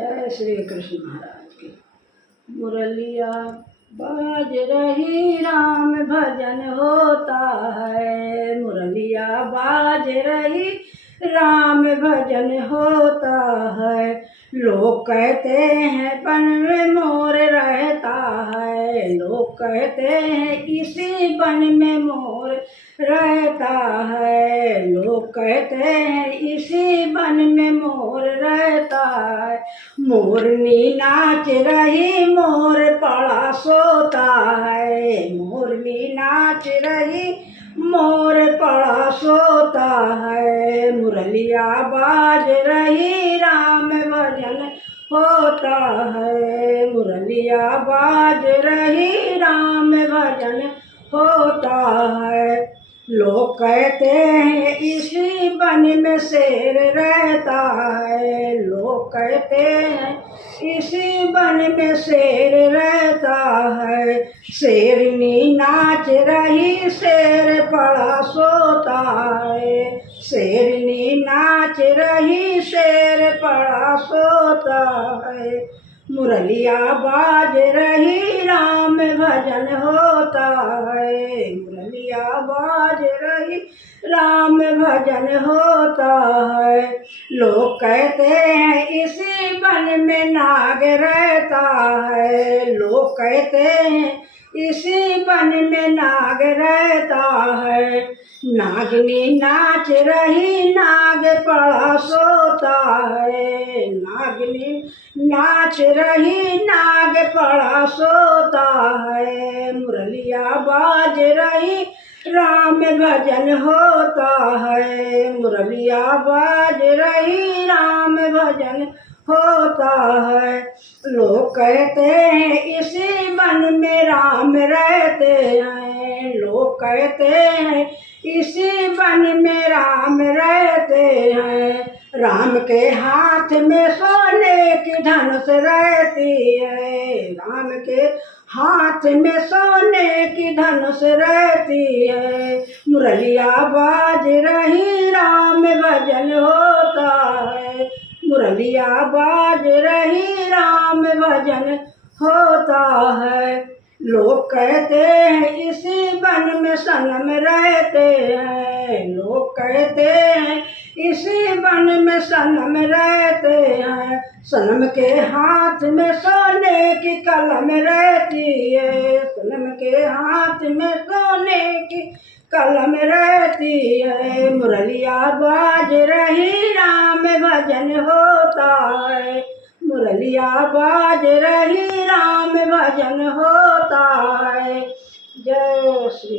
जय श्री कृष्ण महाराज की। मुरलिया बाज रही राम भजन होता है, मुरलिया बाज रही राम भजन होता है। लोग कहते हैं बन में मोर रहता है, लोग कहते हैं इसी बन में मोर रहता है, लोग कहते हैं इसी बन में मोर रहता है। मोरनी नाच रही मोर पड़ा सोता है, मोरनी नाच रही मोर पड़ा सोता है। मुरलिया बाज रही राम भजन होता है, मुरलिया बाज रही राम भजन होता है। लोग कहते हैं इसी बन में शेर रहता है, लोग कहते हैं इसी बन में शेर रहता है। शेरनी नाच रही शेर पड़ा सोता है, शेरनी नाच रही शेर पड़ा सोता है। मुरलिया बाज रही राम भजन होता है, मुरलिया बाज रही राम भजन होता है। लोग कहते हैं इसी बन में नाग रहता है, लोग कहते हैं इसी बन में नाग रहता है। नागिनी नाच रही नाग पड़ा सोता है, नागिनी नाच रही नाग पड़ा सोता है। मुरलिया बाज रही राम भजन होता है, मुरलिया बाज रही राम भजन होता है। लोग कहते हैं इसी बन में राम रहते हैं, लोग कहते हैं इसी बन में राम रहते हैं। राम के हाथ में सोने की धनुष रहती है, राम के हाथ में सोने की धनुष रहती है। मुरलिया बाज रही राम भजन होता है, मुरलिया बाज रही राम भजन होता है। लोग कहते हैं इसी बन में सनम रहते हैं, लोग कहते हैं इसी बन में सनम रहते हैं। सनम के हाथ में सोने की कलम रहती है, सनम के हाथ में सोने की कलम रहती है। मुरलिया बाज रही राम भजन होता है, मुरलिया बाज रही राम भजन होता है। जय श्री